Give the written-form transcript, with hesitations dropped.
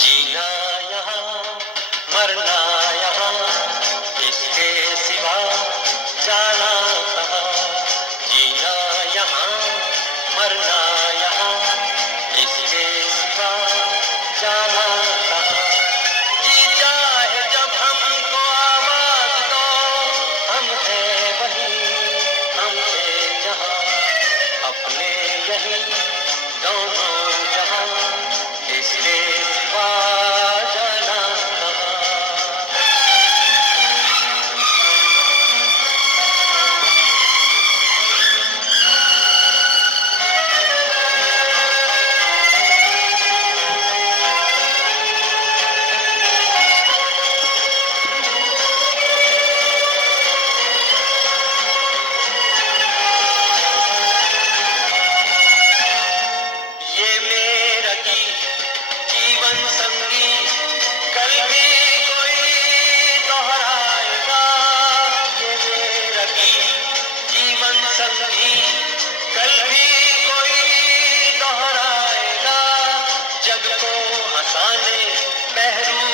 जीना यहाँ मरना यहाँ, इसके सिवा जाना कहाँ। जीना यहाँ मरना यहाँ, इसके सिवा जाना कहाँ। जी चाहे जब हमको आवाज दो, हम हैं वहीं, हम हैं जहाँ, अपने यहीं दोनों जहाँ, इसके सिवा जाना कहाँ। ये मेरा गीत जीवन संगीत, कल भी कोई दोहराएगा। ये मेरा गीत जीवन संगीत, कल भी कोई दोहराएगा। जग को हंसाने पहरू